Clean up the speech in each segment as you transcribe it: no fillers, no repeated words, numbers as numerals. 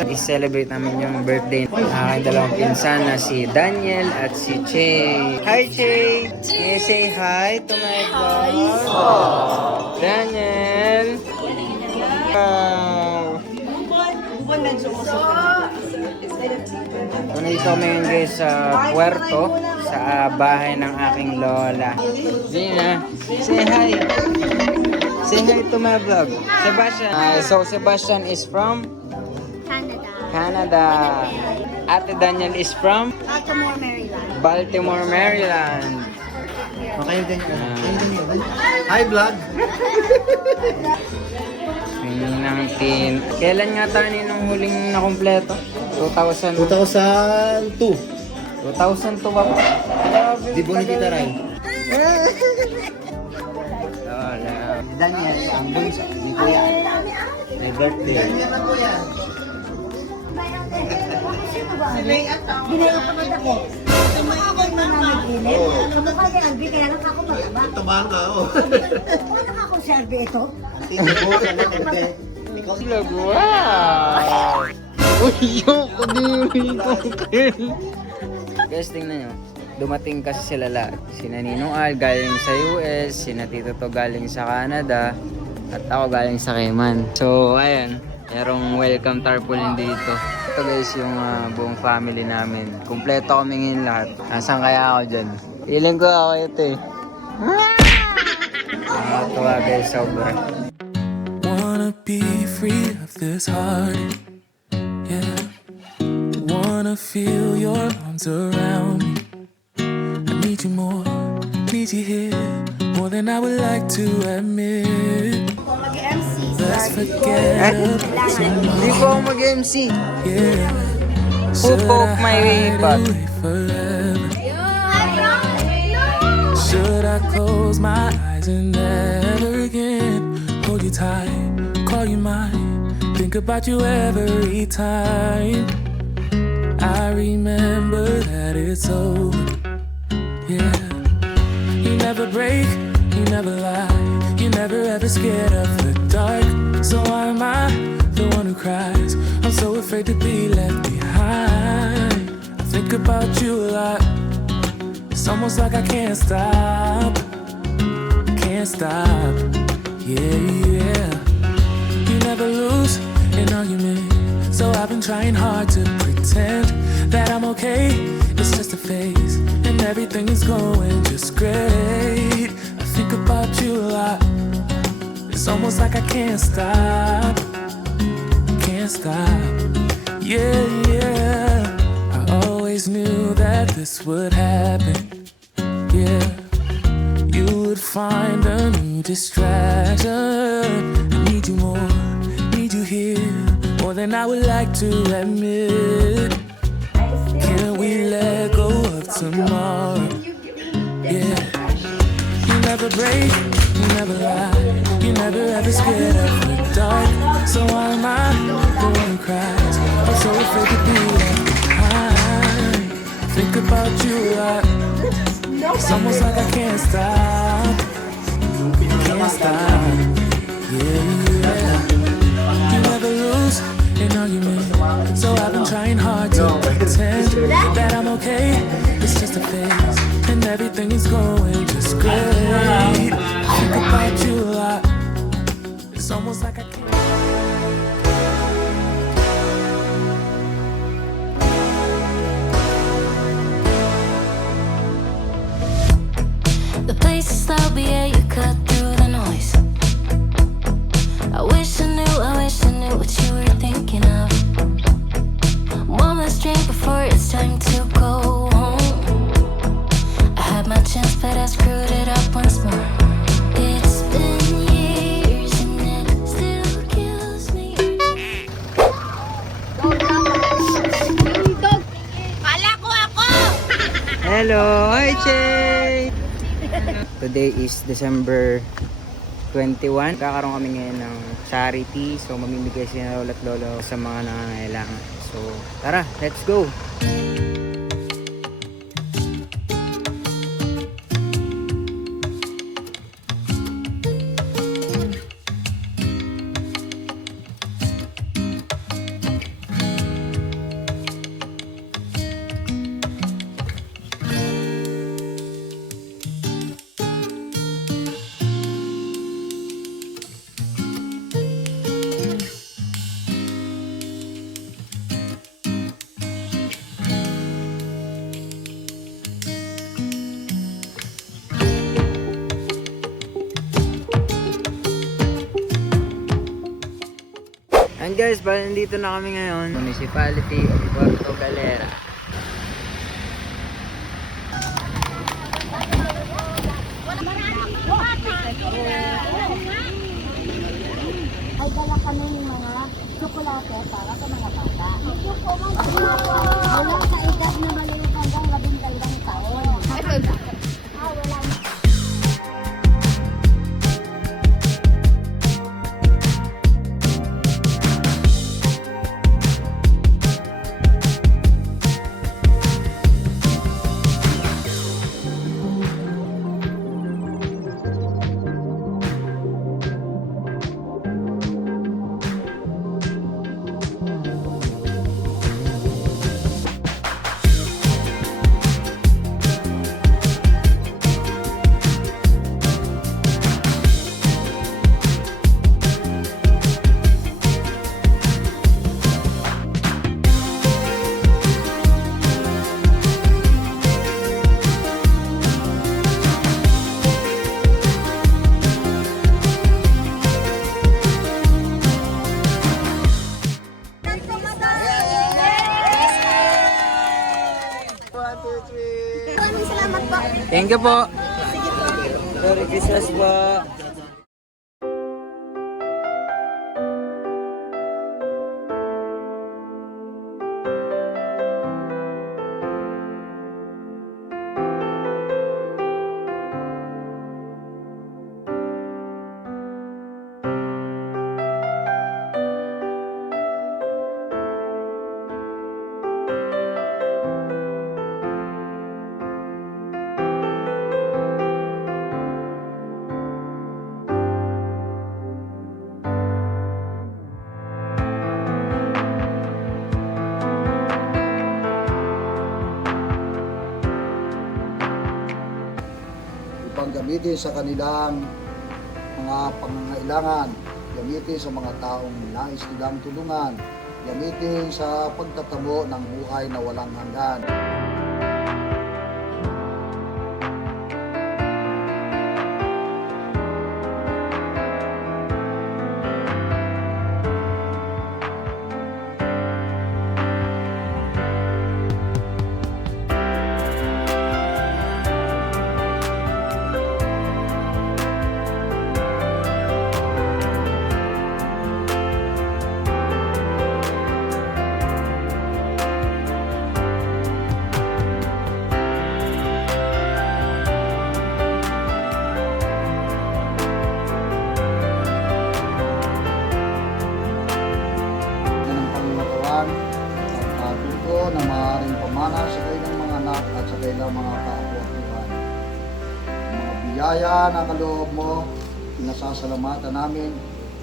i-celebrate namin yung birthday ng aking dalawang pinsan na si Daniel at si Che. Hi, Che! Can you say hi to my vlog? Daniel! Nandito kami ngayon guys sa Puerto, sa bahay ng aking lola. Gina, say hi! Say hi to my vlog. Sebastian. So Sebastian is from? Canada. Ate Daniel is from? Baltimore, Maryland. Baltimore, Maryland. Okay, hi vlog. Ninang tin. Kailan nga tayo nung huling nakumpleto? 2000. 2002. 2002 ba po? Di ba kita rin? Lola. Daniel, ang bunso. Hindi ko yan. May birthday. Daniel na po yan. Ginayot naman ako. Ako na nag-init. Kamukha ni Albi, kaya lang ako magaba. Tabang ka, oh. Ano ako si Albi ito? Sila, wow! Uy, yung kudiri ko. Guys, tingnan nyo. Dumating kasi sila lahat. Sina Ninong Al galing sa US, sina Tito To galing sa Canada, at ako galing sa Cayman. So, ayan. Merong welcome tarpaulin dito. Ito guys, yung buong family namin. Kumpleto kami ngayon lahat. Nasaan kaya ako dyan? Feeling ko ako ito eh. Nakakatuwa guys, sobra. Wanna be free of this heart, yeah. Wanna feel your arms around me. I need you more, need you here, more than I would like to admit. Let's forget about tomorrow. Hindi po ako mag-MC. Yeah. Who poke my way back? Forever? Should I close my eyes and never again hold you tight, call you mine, think about you every time I remember that it's over? Yeah. You never break, you never lie, you never ever scared of the dark. So why am I the one who cries? I'm so afraid to be left behind. I think about you a lot. It's almost like I can't stop. Can't stop. Yeah, yeah. You never lose an argument, so I've been trying hard to pretend that I'm okay. It's just a phase, and everything is going just great. I think about you a lot. It's almost like I can't stop. Can't stop. Yeah, yeah. I always knew that this would happen. Yeah. You would find a new distraction. I need you more, need you here, more than I would like to admit. Can we let go of tomorrow? Yeah. You never break, you never lie, you never ever scared of the dark. So why am I the one who cries? I'm so afraid to be left behind. Think about you a lot. It's almost like I can't stop. Can't stop. Yeah, yeah. You never lose an argument, so I've been trying hard to pretend that I'm okay. It's just a phase, and everything is going just great. Think about you a lot. It's almost like I can't. The place is loud, but yeah, you cut through the noise. I wish I knew what you were thinking of. One last drink before it's time to go home. I had my chance, but I screwed it up once more. It's been years and it still kills me. Kala ko ako! Hello! Hi, Che! Today is December 21. Kakaroon kami ngayon ng charity. So, mamimigay sila lolo at lolo sa mga nangangailangan. So, tara, let's go! And guys, bali nandito na kami ngayon. Municipality of Puerto Galera. Ay dala kami ng mga tsokolate para sa mga bata. Wala sa edad na maliit hanggang 12 taon. Wala. Maraming salamat po. Thank you po. Merry Christmas po. upang gamitin sa kanilang mga pangangailangan, gamitin sa mga taong nais nilang tulungan, gamitin sa pagtatamo ng buhay na walang hanggan. Na maaaring pamana sa kanilang mga anak at sa kanilang mga kaapuan. Mga biyaya na kaloob mo, pinasasalamatan namin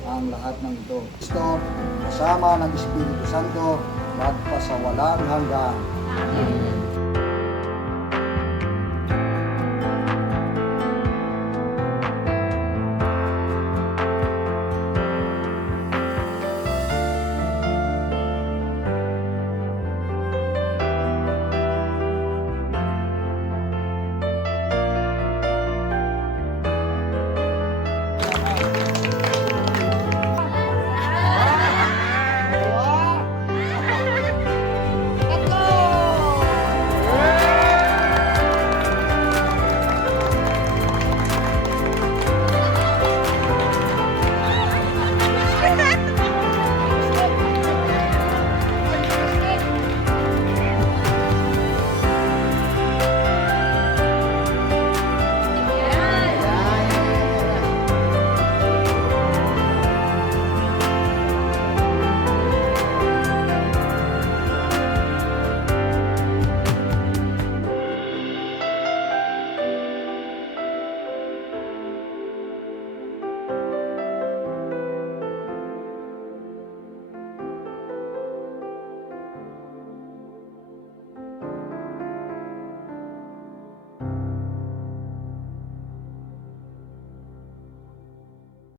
ang lahat ng ito. Kristo, kasama ng Espiritu Santo, magpasawalang hanggan.